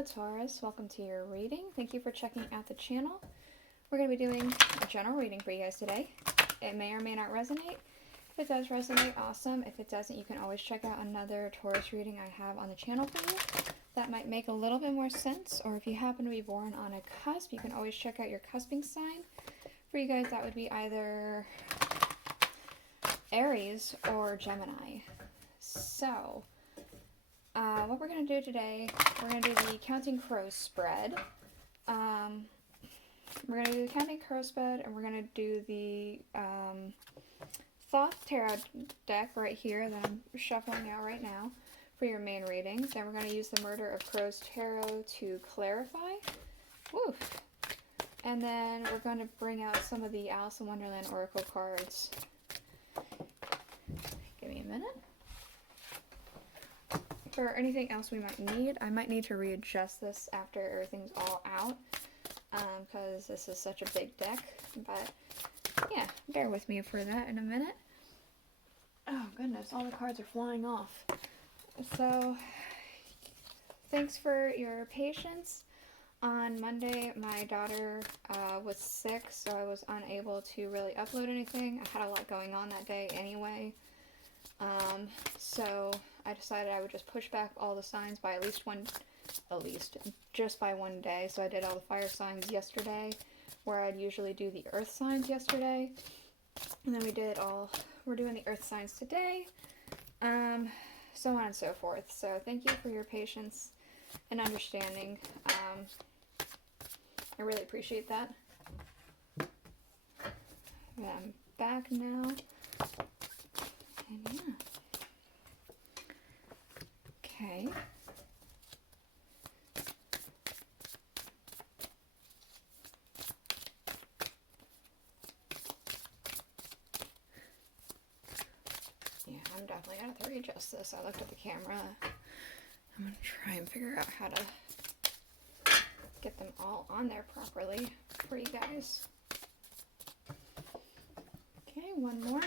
Hello Taurus, welcome to your reading. Thank you for checking out the channel. We're going to be doing a general reading for you guys today. It may or may not resonate. If it does resonate, awesome. If it doesn't, you can always check out another Taurus reading I have on the channel for you. That might make a little bit more sense, or if you happen to be born on a cusp, you can always check out your cusping sign. For you guys, that would be either Aries or Gemini. So, what we're going to do today, we're going to do the Counting Crows spread. We're going to do the Counting Crows spread, and we're going to do the Thoth Tarot deck right here that I'm shuffling out right now for your main reading. Then we're going to use the Murder of Crows Tarot to clarify. Woof! And then we're going to bring out some of the Alice in Wonderland Oracle cards. Give me a minute. For anything else we might need, I might need to readjust this after everything's all out, because this is such a big deck, but yeah, bear with me for that in a minute. Oh goodness, all the cards are flying off. So, thanks for your patience. On Monday, my daughter was sick, so I was unable to really upload anything. I had a lot going on that day anyway. So I decided I would just push back all the signs by just by one day. So I did all the fire signs yesterday, where I'd usually do the earth signs yesterday. And then we're doing the earth signs today, so on and so forth. So thank you for your patience and understanding. I really appreciate that. I'm back now. And yeah. Okay. Yeah, I'm definitely gonna have to readjust this. I looked at the camera. I'm gonna try and figure out how to get them all on there properly for you guys. Okay, one more.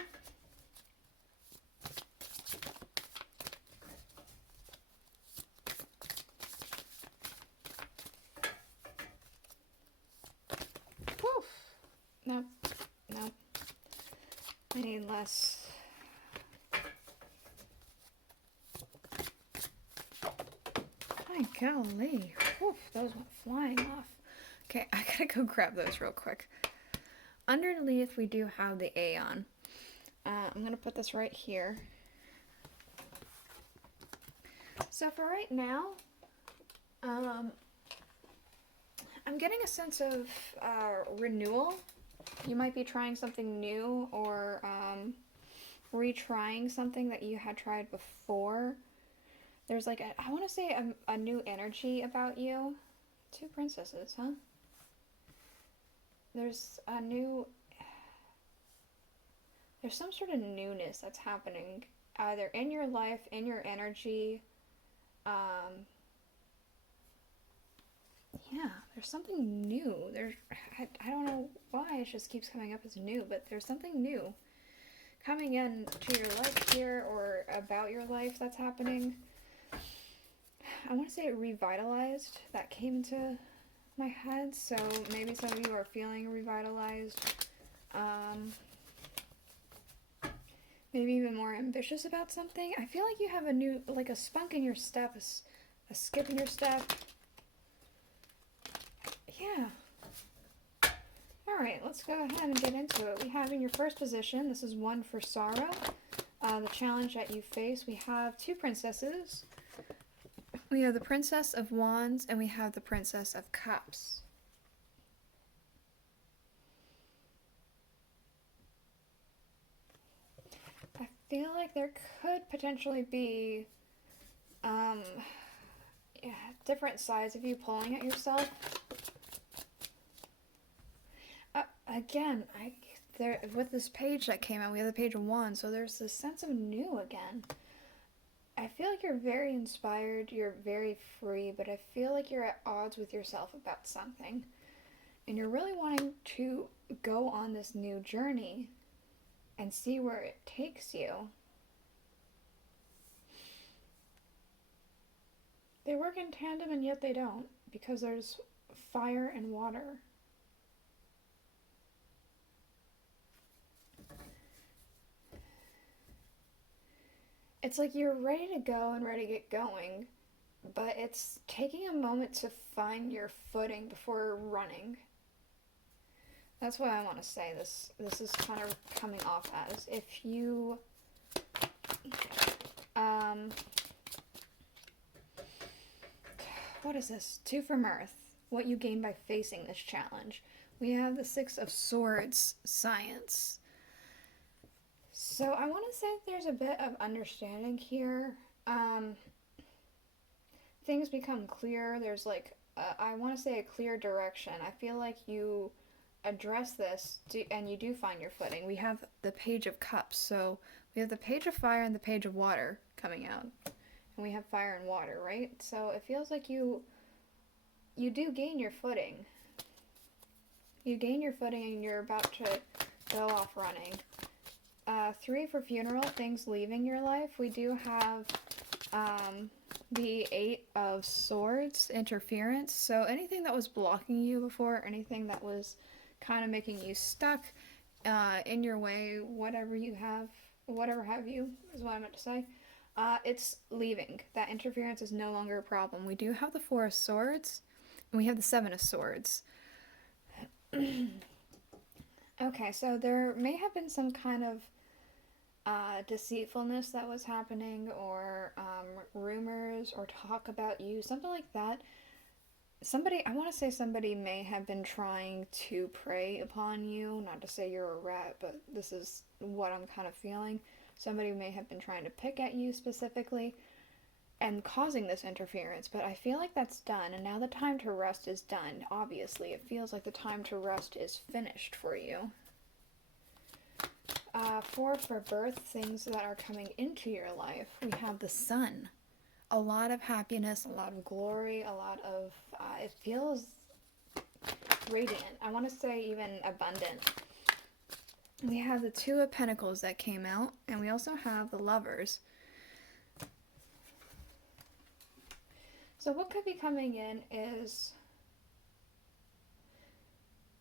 Woof. Nope. Nope. I need less. My golly. Woof, those went flying off. Okay, I gotta go grab those real quick. Underneath, we do have the Aeon. I'm gonna put this right here. So for right now, I'm getting a sense of renewal. You might be trying something new, or retrying something that you had tried before. There's like I want to say a new energy about you. Two princesses, huh? There's some sort of newness that's happening, either in your life, in your energy. Yeah, there's something new. I don't know why it just keeps coming up as new, but there's something new coming into your life here, or about your life that's happening. I want to say it revitalized. That came into my head, so maybe some of you are feeling revitalized. Maybe even more ambitious about something. I feel like you have a spunk in your step, a skip in your step. Yeah. Alright, let's go ahead and get into it. We have in your first position, this is one for sorrow. The challenge that you face, we have two princesses. We have the Princess of Wands, and we have the Princess of Cups. I feel like there could potentially be different sides of you pulling at yourself. Again, with this page that came out, we have the Page of Wands, so there's this sense of new again. I feel like you're very inspired, you're very free, but I feel like you're at odds with yourself about something. And you're really wanting to go on this new journey and see where it takes you. They work in tandem and yet they don't, because there's fire and water. It's like you're ready to go and ready to get going, but it's taking a moment to find your footing before running. That's what I want to say. This is kind of coming off as if you what is this? 2 for mirth. What you gain by facing this challenge. We have the 6 of Swords, science. So I want to say there's a bit of understanding here. Things become clear. There's like, I want to say a clear direction. I feel like you address this and you do find your footing. We have the Page of Cups. So we have the Page of Fire and the Page of Water coming out. And we have fire and water, right? So it feels like you do gain your footing. You gain your footing and you're about to go off running. 3 for funeral, things leaving your life. We do have the 8 of Swords, interference. So anything that was blocking you before, anything that was kind of making you stuck in your way, whatever have you, is what I meant to say. It's leaving. That interference is no longer a problem. We do have the 4 of Swords, and we have the 7 of Swords. Okay, so there may have been some kind of deceitfulness that was happening, or rumors or talk about you, something like that. I want to say somebody may have been trying to prey upon you, not to say you're a rat, but this is what I'm kind of feeling. Somebody may have been trying to pick at you specifically and causing this interference, but I feel like that's done, and now the time to rest is done. Obviously, it feels like the time to rest is finished for you. 4 for birth, things that are coming into your life. We have the Sun. A lot of happiness, a lot of glory, a lot of, it feels radiant. I want to say even abundant. We have the 2 of Pentacles that came out, and we also have the Lovers. So what could be coming in is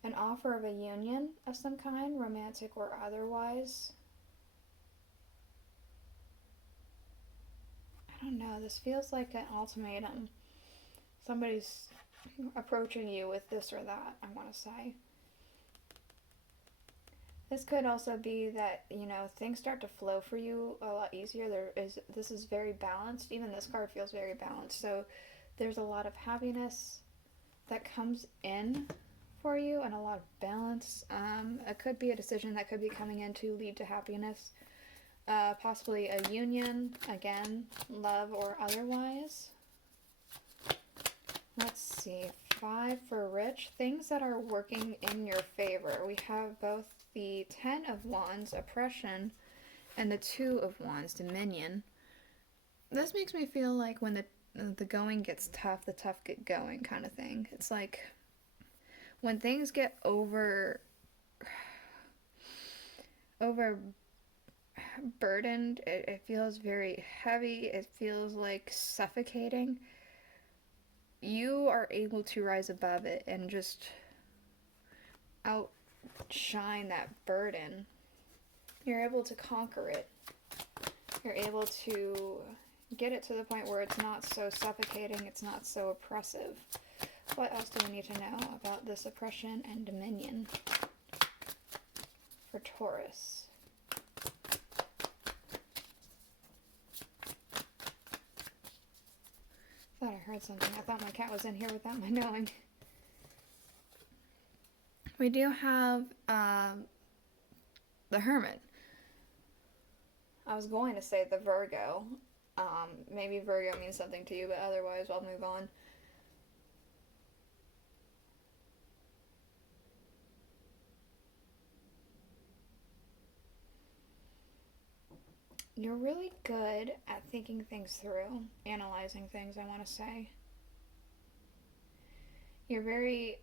an offer of a union of some kind, romantic or otherwise. I don't know, this feels like an ultimatum. Somebody's approaching you with this or that, I want to say. This could also be that, things start to flow for you a lot easier. This is very balanced. Even this card feels very balanced. So there's a lot of happiness that comes in for you and a lot of balance. It could be a decision that could be coming in to lead to happiness. Possibly a union, again, love or otherwise. Let's see, 5 for rich, things that are working in your favor. We have both the 10 of Wands, oppression, and the 2 of Wands, dominion. This makes me feel like when the going gets tough, the tough get going kind of thing. It's like when things get overburdened, it feels very heavy, it feels like suffocating. You are able to rise above it and just outshine that burden. You're able to conquer it. You're able to get it to the point where it's not so suffocating, it's not so oppressive. What else do we need to know about this oppression and dominion for Taurus? I thought I heard something. I thought my cat was in here without my knowing. We do have the Hermit. I was going to say the Virgo. Maybe Virgo means something to you, but otherwise I'll move on. You're really good at thinking things through, analyzing things, I want to say. You're very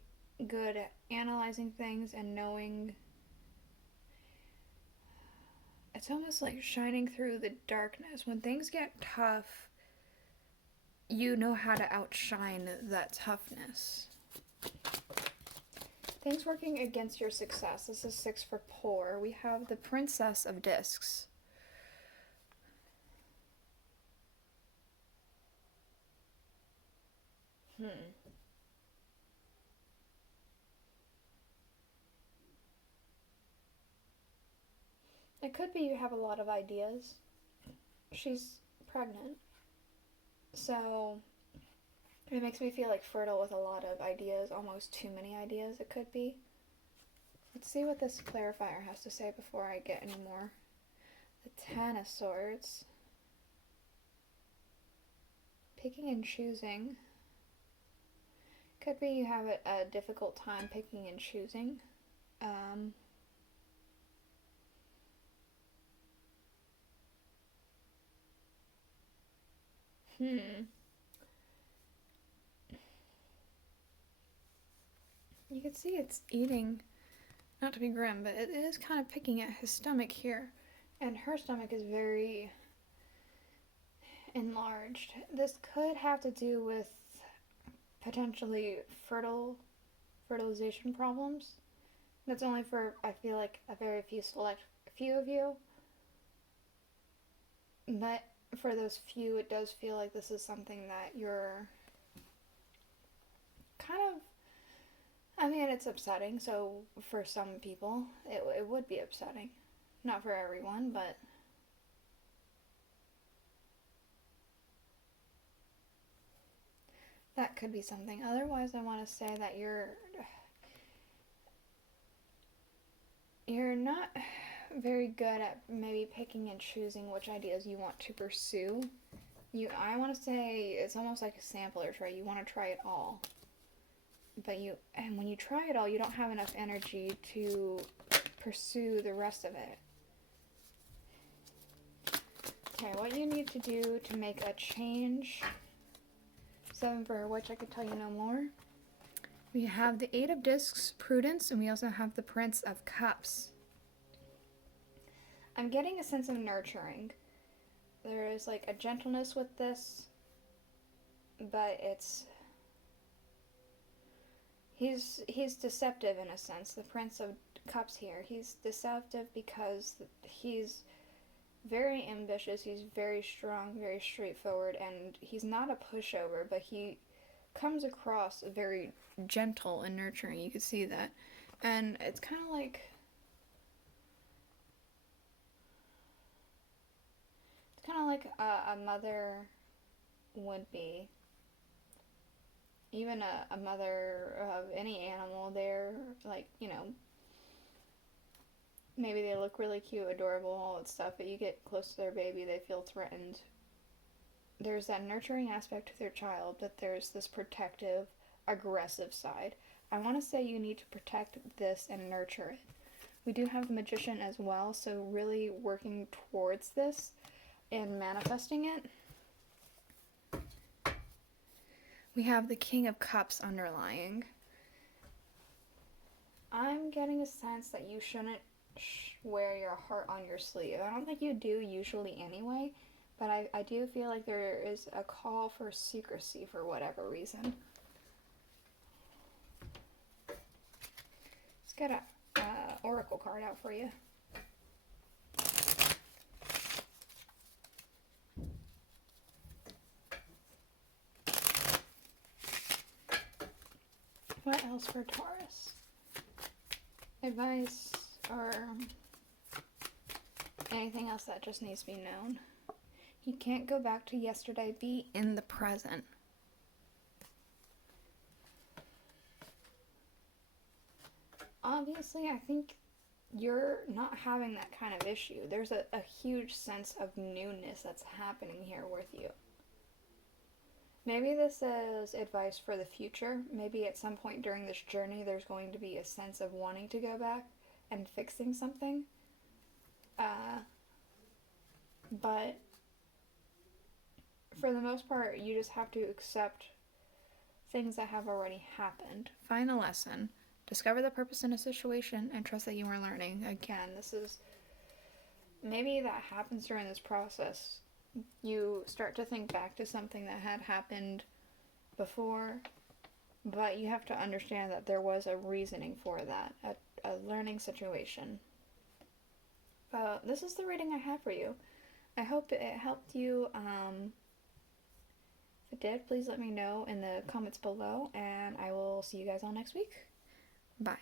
good at analyzing things and knowing. It's almost like shining through the darkness. When things get tough, you know how to outshine that toughness. Things working against your success. This is 6 for poor. We have the Princess of Discs. It could be you have a lot of ideas. She's pregnant. So it makes me feel like fertile with a lot of ideas, almost too many ideas it could be. Let's see what this clarifier has to say before I get any more. The Ten of Swords. Picking and choosing. Could be you have a difficult time picking and choosing. You can see it's eating, not to be grim, but it is kind of picking at his stomach here. And her stomach is very enlarged. This could have to do with potentially fertilization problems. That's only for, I feel like, a very select few of you. But for those few, it does feel like this is something that you're kind of, I mean, it's upsetting, so for some people, it would be upsetting. Not for everyone, but that could be something. Otherwise, I want to say that you're not very good at maybe picking and choosing which ideas you want to pursue. I want to say it's almost like a sampler tray. You want to try it all. And when you try it all, you don't have enough energy to pursue the rest of it. Okay, what you need to do to make a change. 7 for which I could tell you no more. We have the 8 of Discs, Prudence, and we also have the Prince of Cups. I'm getting a sense of nurturing. There is like a gentleness with this, but he's deceptive in a sense. The Prince of Cups here, he's deceptive because he's very ambitious, he's very strong, very straightforward, and he's not a pushover, but he comes across very gentle and nurturing. You can see that. And it's kind of like, a mother would be. Even a mother of any animal, they're like, maybe they look really cute, adorable, all that stuff, but you get close to their baby, they feel threatened. There's that nurturing aspect to their child, but there's this protective, aggressive side. I want to say you need to protect this and nurture it. We do have the Magician as well, so really working towards this and manifesting it. We have the King of Cups underlying. I'm getting a sense that you shouldn't wear your heart on your sleeve. I don't think you do usually anyway, but I do feel like there is a call for secrecy for whatever reason. Let's get a oracle card out for you. What else for Taurus? Advice or anything else that just needs to be known. You can't go back to yesterday. Be in the present. Obviously, I think you're not having that kind of issue. There's a huge sense of newness that's happening here with you. Maybe this is advice for the future. Maybe at some point during this journey there's going to be a sense of wanting to go back and fixing something. But for the most part, you just have to accept things that have already happened. Find a lesson. Discover the purpose in a situation and trust that you are learning. Again, this is, maybe that happens during this process you start to think back to something that had happened before, but you have to understand that there was a reasoning for that, a learning situation. This is the reading I have for you. I hope it helped you. If it did, please let me know in the comments below, and I will see you guys all next week. Bye.